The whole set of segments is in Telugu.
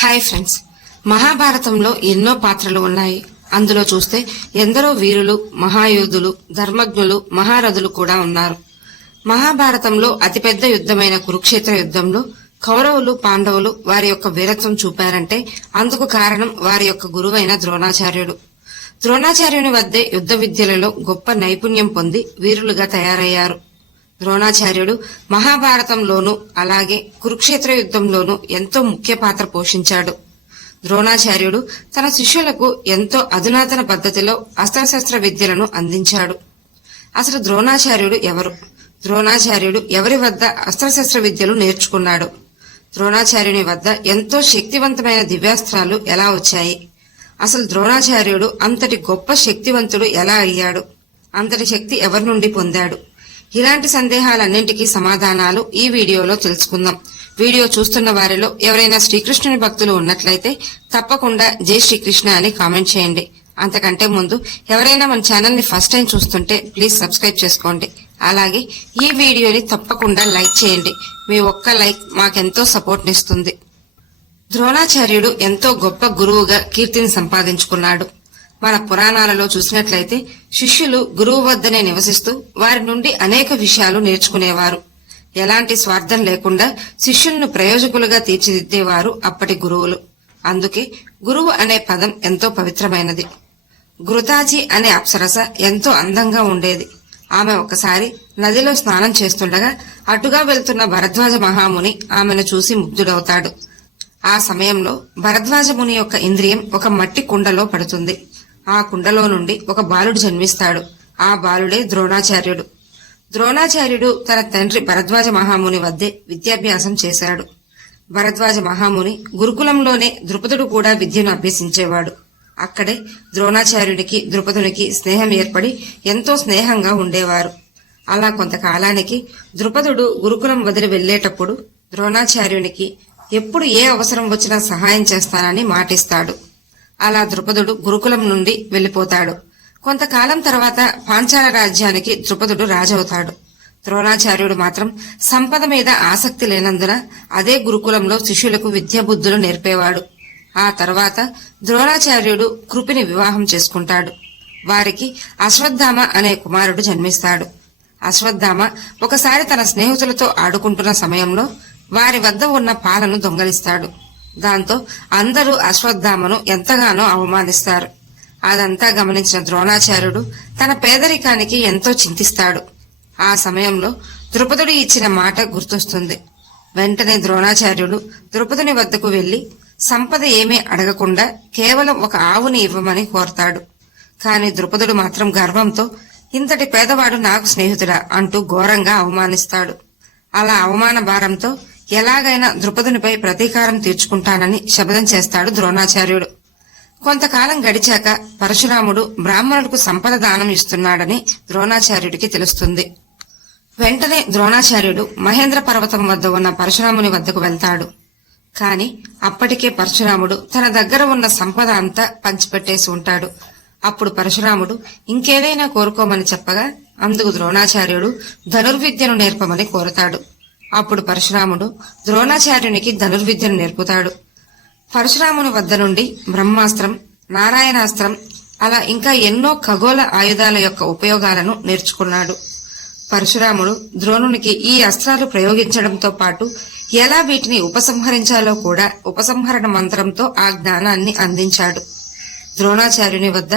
హాయ్ ఫ్రెండ్స్, మహాభారతంలో ఎన్నో పాత్రలు ఉన్నాయి. అందులో చూస్తే ఎందరో వీరులు, మహాయోధులు, ధర్మజ్ఞులు, మహారథులు కూడా ఉన్నారు. మహాభారతంలో అతిపెద్ద యుద్ధమైన కురుక్షేత్ర యుద్ధంలో కౌరవులు, పాండవులు వారి యొక్క వీరత్వం చూపారంటే అందుకు కారణం వారి యొక్క గురువైన ద్రోణాచార్యుడు. ద్రోణాచార్యుని వద్దే యుద్ధ విద్యలలో గొప్ప నైపుణ్యం పొంది వీరులుగా తయారయ్యారు. ద్రోణాచార్యుడు మహాభారతంలోనూ అలాగే కురుక్షేత్ర యుద్ధంలోనూ ఎంతో ముఖ్య పాత్ర పోషించాడు. ద్రోణాచార్యుడు తన శిష్యులకు ఎంతో అధునాతన పద్ధతిలో అస్త్రశస్త్ర విద్యలను అందించాడు. అసలు ద్రోణాచార్యుడు ఎవరు? ద్రోణాచార్యుడు ఎవరి వద్ద అస్త్రశస్త్ర విద్యలు నేర్చుకున్నాడు? ద్రోణాచార్యుని వద్ద ఎంతో శక్తివంతమైన దివ్యాస్త్రాలు ఎలా వచ్చాయి? అసలు ద్రోణాచార్యుడు అంతటి గొప్ప శక్తివంతుడు ఎలా అయ్యాడు? అంతటి శక్తి ఎవరి నుండి పొందాడు? ఇలాంటి సందేహాలన్నింటికీ సమాధానాలు ఈ వీడియోలో తెలుసుకుందాం. వీడియో చూస్తున్న వారిలో ఎవరైనా శ్రీకృష్ణుని భక్తులు ఉన్నట్లయితే తప్పకుండా జై శ్రీకృష్ణ అని కామెంట్ చేయండి. అంతకంటే ముందు ఎవరైనా మన ఛానల్ ని ఫస్ట్ టైం చూస్తుంటే ప్లీజ్ సబ్స్క్రైబ్ చేసుకోండి. అలాగే ఈ వీడియోని తప్పకుండా లైక్ చేయండి. మీ ఒక్క లైక్ మాకెంతో సపోర్ట్ నిస్తుంది. ద్రోణాచార్యుడు ఎంతో గొప్ప గురువుగా కీర్తిని సంపాదించుకున్నాడు. మన పురాణాలలో చూసినట్లయితే శిష్యులు గురువు వద్దనే నివసిస్తూ వారి నుండి అనేక విషయాలు నేర్చుకునేవారు. ఎలాంటి స్వార్థం లేకుండా శిష్యులను ప్రయోజకులుగా తీర్చిదిద్దేవారు అప్పటి గురువులు. అందుకే గురువు అనే పదం ఎంతో పవిత్రమైనది. ఘృతాచి అనే అప్సరస ఎంతో అందంగా ఉండేది. ఆమె ఒకసారి నదిలో స్నానం చేస్తుండగా అటుగా వెళ్తున్న భరద్వాజ మహాముని ఆమెను చూసి ముగ్ధుడవుతాడు. ఆ సమయంలో భరద్వాజ ముని యొక్క ఇంద్రియం ఒక మట్టి కుండలో పడుతుంది. ఆ కుండలో నుండి ఒక బాలుడు జన్మిస్తాడు. ఆ బాలుడే ద్రోణాచార్యుడు. ద్రోణాచార్యుడు తన తండ్రి భరద్వాజ మహాముని వద్దే విద్యాభ్యాసం చేశాడు. భరద్వాజ మహాముని గురుకులంలోనే ద్రుపదుడు కూడా విద్యను అభ్యసించేవాడు. అక్కడే ద్రోణాచార్యుడికి ద్రుపదునికి స్నేహం ఏర్పడి ఎంతో స్నేహంగా ఉండేవారు. అలా కొంతకాలానికి ద్రుపదుడు గురుకులం వదిలి వెళ్లేటప్పుడు ద్రోణాచార్యునికి ఎప్పుడు ఏ అవసరం వచ్చినా సహాయం చేస్తానని మాటిస్తాడు. అలా ద్రుపదుడు గురుకులం నుండి వెళ్లిపోతాడు. కొంతకాలం తర్వాత పాంచాల రాజ్యానికి ద్రుపదుడు రాజవుతాడు. ద్రోణాచార్యుడు మాత్రం సంపద మీద ఆసక్తి లేనందున అదే గురుకులంలో శిష్యులకు విద్యాబుద్ధులు నేర్పేవాడు. ఆ తర్వాత ద్రోణాచార్యుడు కృపిని వివాహం చేసుకుంటాడు. వారికి అశ్వత్థామ అనే కుమారుడు జన్మిస్తాడు. అశ్వత్థామ ఒకసారి తన స్నేహితులతో ఆడుకుంటున్న సమయంలో వారి వద్ద ఉన్న పాలను దొంగలిస్తాడు. దాంతో అందరూ అశ్వత్థామను ఎంతగానో అవమానిస్తారు. అదంతా గమనించిన ద్రోణాచార్యుడు తన పేదరికానికి ఎంతో చింతిస్తాడు. ఆ సమయంలో ద్రుపదుడు ఇచ్చిన మాట గుర్తొస్తుంది. వెంటనే ద్రోణాచార్యుడు ద్రుపదుని వద్దకు వెళ్లి సంపద ఏమీ అడగకుండా కేవలం ఒక ఆవుని ఇవ్వమని కోరతాడు. కాని ద్రుపదుడు మాత్రం గర్వంతో ఇంతటి పేదవాడు నాకు స్నేహితుడా అంటూ ఘోరంగా అవమానిస్తాడు. అలా అవమాన భారంతో ఎలాగైనా ద్రుపదునిపై ప్రతీకారం తీర్చుకుంటానని శపథం చేస్తాడు ద్రోణాచార్యుడు. కొంతకాలం గడిచాక పరశురాముడు బ్రాహ్మణులకు సంపద దానం ఇస్తున్నాడని ద్రోణాచార్యుడికి తెలుస్తుంది. వెంటనే ద్రోణాచార్యుడు మహేంద్ర పర్వతం వద్ద ఉన్న పరశురాముని వద్దకు వెళ్తాడు. కాని అప్పటికే పరశురాముడు తన దగ్గర ఉన్న సంపద అంతా పంచిపెట్టేసి ఉంటాడు. అప్పుడు పరశురాముడు ఇంకేదైనా కోరుకోమని చెప్పగా అందుకు ద్రోణాచార్యుడు ధనుర్విద్యను నేర్పమని కోరతాడు. అప్పుడు పరశురాముడు ద్రోణాచార్యునికి ధనుర్విద్యను నేర్పుతాడు. పరశురాముని వద్ద నుండి బ్రహ్మాస్త్రం, నారాయణాస్త్రం అలా ఇంకా ఎన్నో ఖగోళ ఆయుధాల యొక్క ఉపయోగాలను నేర్చుకున్నాడు. పరశురాముడు ద్రోణునికి ఈ అస్త్రాలు ప్రయోగించడంతో పాటు ఎలా వీటిని ఉపసంహరించాలో కూడా ఉపసంహరణ మంత్రంతో ఆ జ్ఞానాన్ని అందించాడు. ద్రోణాచార్యుని వద్ద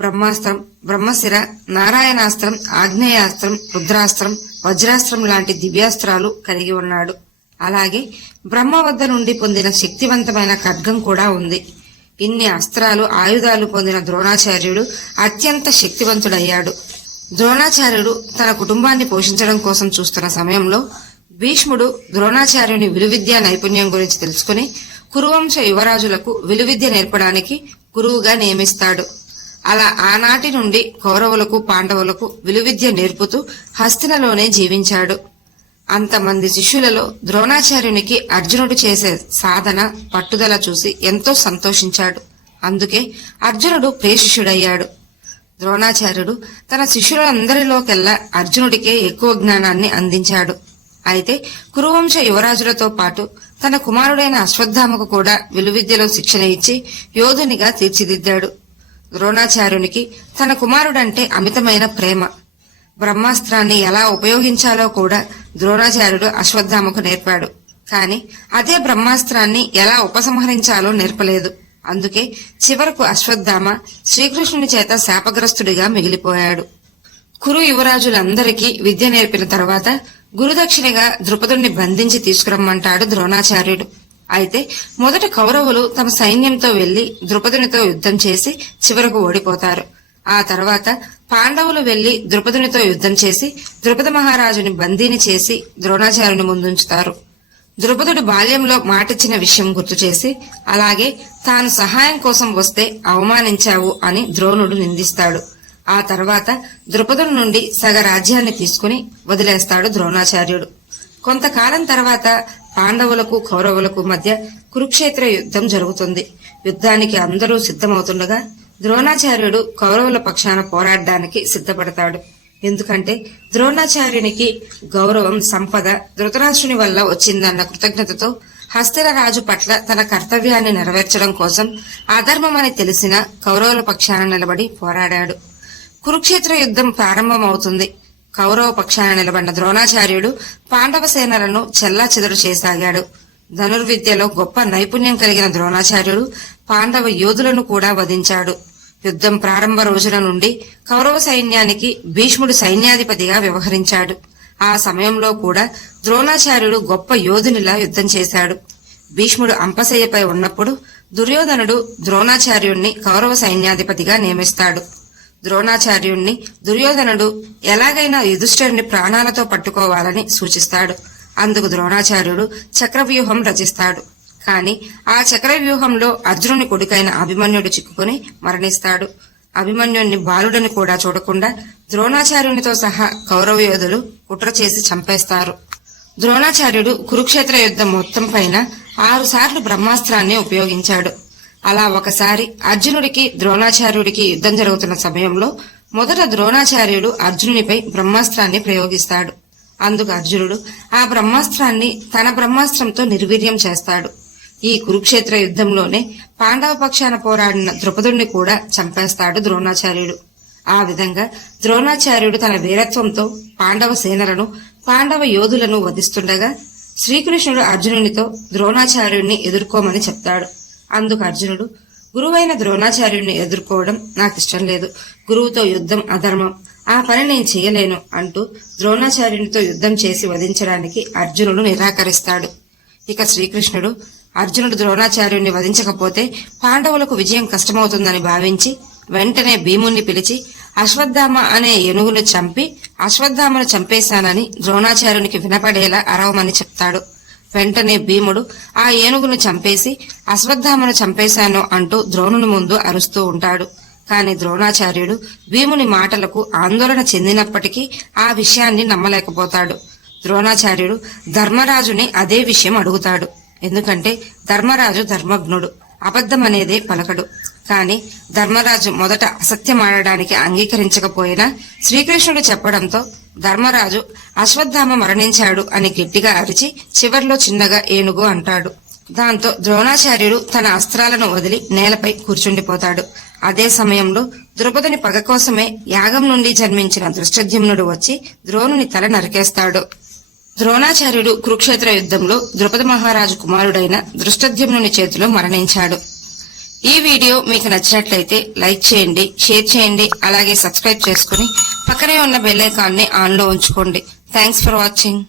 బ్రహ్మాస్త్రం, బ్రహ్మశిర, నారాయణాస్త్రం, ఆగ్నేయాస్త్రం, రుద్రాస్త్రం, వజ్రాస్త్రం లాంటి దివ్యాస్త్రాలు కలిగి ఉన్నాడు. అలాగే బ్రహ్మ వద్ద నుండి పొందిన శక్తివంతమైన ఖడ్గం కూడా ఉంది. ఇన్ని అస్త్రాలు, ఆయుధాలు పొందిన ద్రోణాచార్యుడు అత్యంత శక్తివంతుడయ్యాడు. ద్రోణాచార్యుడు తన కుటుంబాన్ని పోషించడం కోసం చూస్తున్న సమయంలో భీష్ముడు ద్రోణాచార్యుని విలువిద్యా నైపుణ్యం గురించి తెలుసుకుని కురువంశ యువరాజులకు విలువిద్య నేర్పడానికి గురువుగా నియమిస్తాడు. అలా ఆనాటి నుండి కౌరవులకు, పాండవులకు విలువిద్య నేర్పుతూ హస్తినలోనే జీవించాడు. అంతమంది శిష్యులలో ద్రోణాచార్యునికి అర్జునుడు చేసే సాధన, పట్టుదల చూసి ఎంతో సంతోషించాడు. అందుకే అర్జునుడు ప్రియశిష్యుడయ్యాడు. ద్రోణాచార్యుడు తన శిష్యులందరిలోకెల్లా అర్జునుడికే ఎక్కువ జ్ఞానాన్ని అందించాడు. అయితే కురువంశ యువరాజులతో పాటు తన కుమారుడైన అశ్వత్థామకు కూడా విలువిద్యలో శిక్షణ ఇచ్చి యోధునిగా తీర్చిదిద్దాడు. ద్రోణాచార్యునికి తన కుమారుడంటే అమితమైన ప్రేమ. బ్రహ్మాస్త్రాన్ని ఎలా ఉపయోగించాలో కూడా ద్రోణాచార్యుడు అశ్వత్థామకు నేర్పాడు. కాని అదే బ్రహ్మాస్త్రాన్ని ఎలా ఉపసంహరించాలో నేర్పలేదు. అందుకే చివరకు అశ్వత్థామ శ్రీకృష్ణుని చేత శాపగ్రస్తుడిగా మిగిలిపోయాడు. కురు యువరాజులందరికీ విద్య నేర్పిన తరువాత గురుదక్షిణగా ద్రుపదుణ్ణి బంధించి తీసుకురమ్మంటాడు ద్రోణాచార్యుడు. అయితే మొదట కౌరవులు తమ సైన్యంతో వెళ్లి ద్రుపదునితో యుద్ధం చేసి చివరకు ఓడిపోతారు. ఆ తర్వాత పాండవులు వెళ్లి ద్రుపదునితో యుద్ధం చేసి ద్రుపద మహారాజుని బందీని చేసి ద్రోణాచార్యుని ముందుంచుతారు. ద్రుపదుడు బాల్యంలో మాటిచ్చిన విషయం గుర్తు చేసి అలాగే తాను సహాయం కోసం వస్తే అవమానించావు అని ద్రోణుడు నిందిస్తాడు. ఆ తర్వాత ద్రుపదుడి నుండి సగ రాజ్యాన్ని తీసుకుని వదిలేస్తాడు ద్రోణాచార్యుడు. కొంతకాలం తర్వాత పాండవులకు కౌరవులకు మధ్య కురుక్షేత్ర యుద్ధం జరుగుతుంది. యుద్ధానికి అందరూ సిద్ధమవుతుండగా ద్రోణాచార్యుడు కౌరవుల పక్షాన పోరాడడానికి సిద్ధపడతాడు. ఎందుకంటే ద్రోణాచార్యునికి గౌరవం, సంపద ధృతరాష్ట్రుని వల్ల వచ్చిందన్న కృతజ్ఞతతో హస్తిన రాజు పట్ల తన కర్తవ్యాన్ని నెరవేర్చడం కోసం అధర్మమని తెలిసిన కౌరవుల పక్షాన నిలబడి పోరాడాడు. కురుక్షేత్ర యుద్ధం ప్రారంభమవుతుంది. కౌరవ పక్షాన నిలబడిన ద్రోణాచార్యుడు పాండవ సేనలను చెల్లాచెదరు చేసాగాడు. ధనుర్విద్యలో గొప్ప నైపుణ్యం కలిగిన ద్రోణాచార్యుడు పాండవ యోధులను కూడా వధించాడు. యుద్ధం ప్రారంభ రోజుల నుండి కౌరవ సైన్యానికి భీష్ముడు సైన్యాధిపతిగా వ్యవహరించాడు. ఆ సమయంలో కూడా ద్రోణాచార్యుడు గొప్ప యోధునిలా యుద్ధం చేశాడు. భీష్ముడు అంపశయ్యపై ఉన్నప్పుడు దుర్యోధనుడు ద్రోణాచార్యుణ్ణి కౌరవ సైన్యాధిపతిగా నియమిస్తాడు. ద్రోణాచార్యుణ్ణి దుర్యోధనుడు ఎలాగైనా యుధిష్ఠిరుని ప్రాణాలతో పట్టుకోవాలని సూచిస్తాడు. అందుకు ద్రోణాచార్యుడు చక్రవ్యూహం రచిస్తాడు. కాని ఆ చక్రవ్యూహంలో అర్జునుని కొడుకైన అభిమన్యుడు చిక్కుకుని మరణిస్తాడు. అభిమన్యుణ్ణి బాలుడని కూడా చూడకుండా ద్రోణాచార్యునితో సహా కౌరవ యోధులు కుట్ర చేసి చంపేస్తారు. ద్రోణాచార్యుడు కురుక్షేత్ర యుద్ధం మొత్తం పైన 6 సార్లు బ్రహ్మాస్త్రాన్ని ఉపయోగించాడు. అలా ఒకసారి అర్జునుడికి ద్రోణాచార్యుడికి యుద్ధం జరుగుతున్న సమయంలో మొదట ద్రోణాచార్యుడు అర్జునునిపై బ్రహ్మాస్త్రాన్ని ప్రయోగిస్తాడు. అందుకు అర్జునుడు ఆ బ్రహ్మాస్త్రాన్ని తన బ్రహ్మాస్త్రంతో నిర్వీర్యం చేస్తాడు. ఈ కురుక్షేత్ర యుద్ధంలోనే పాండవ పక్షాన పోరాడిన ద్రుపదుణ్ణి కూడా చంపేస్తాడు ద్రోణాచార్యుడు. ఆ విధంగా ద్రోణాచార్యుడు తన వీరత్వంతో పాండవ సేనలను, పాండవ యోధులను వధిస్తుండగా శ్రీకృష్ణుడు అర్జునునితో ద్రోణాచార్యుడిని ఎదుర్కోమని చెప్తాడు. అందుకు అర్జునుడు, గురువైన ద్రోణాచార్యుడిని ఎదుర్కోవడం నాకిష్టం లేదు. గురువుతో యుద్ధం అధర్మం, ఆ పని నేను చేయలేను అంటూ ద్రోణాచార్యునితో యుద్ధం చేసి వధించడానికి అర్జునుడు నిరాకరిస్తాడు. ఇక శ్రీకృష్ణుడు అర్జునుడు ద్రోణాచార్యుడిని వధించకపోతే పాండవులకు విజయం కష్టమవుతుందని భావించి వెంటనే భీముణ్ణి పిలిచి అశ్వత్థామ అనే ఏనుగును చంపి అశ్వత్థామను చంపేశానని ద్రోణాచార్యునికి వినపడేలా అరవమని చెప్తాడు. వెంటనే భీముడు ఆ ఏనుగును చంపేసి అశ్వత్థామను చంపేశాను అంటూ ద్రోణుని ముందు అరుస్తూ ఉంటాడు. కాని ద్రోణాచార్యుడు భీముని మాటలకు ఆందోళన చెందినప్పటికీ ఆ విషయాన్ని నమ్మలేకపోతాడు. ద్రోణాచార్యుడు ధర్మరాజుని అదే విషయం అడుగుతాడు. ఎందుకంటే ధర్మరాజు ధర్మజ్ఞుడు, అబద్ధమనేదే పలకడు. కాని ధర్మరాజు మొదట అసత్యమాడడానికి అంగీకరించకపోయినా శ్రీకృష్ణుడు చెప్పడంతో ధర్మరాజు అశ్వత్థామ మరణించాడు అని గట్టిగా అరిచి చివర్లో చిన్నగా ఏనుగు అంటాడు. దాంతో ద్రోణాచార్యుడు తన అస్త్రాలను వదిలి నేలపై కూర్చుండిపోతాడు. అదే సమయంలో ద్రుపదుని పగ కోసమే యాగం నుండి జన్మించిన దృష్టద్యుమ్నుడు వచ్చి ద్రోణుని తల నరికేస్తాడు. ద్రోణాచార్యుడు కురుక్షేత్ర యుద్ధంలో ద్రుపద మహారాజు కుమారుడైన దృష్టద్యుమ్నుని చేతిలో మరణించాడు. ఈ వీడియో మీకు నచ్చినట్లయితే లైక్ చేయండి, షేర్ చేయండి, అలాగే సబ్స్క్రైబ్ చేసుకుని పక్కనే ఉన్న బెల్ ఐకాన్ ని ఆన్ లో ఉంచుకోండి. Thanks for watching.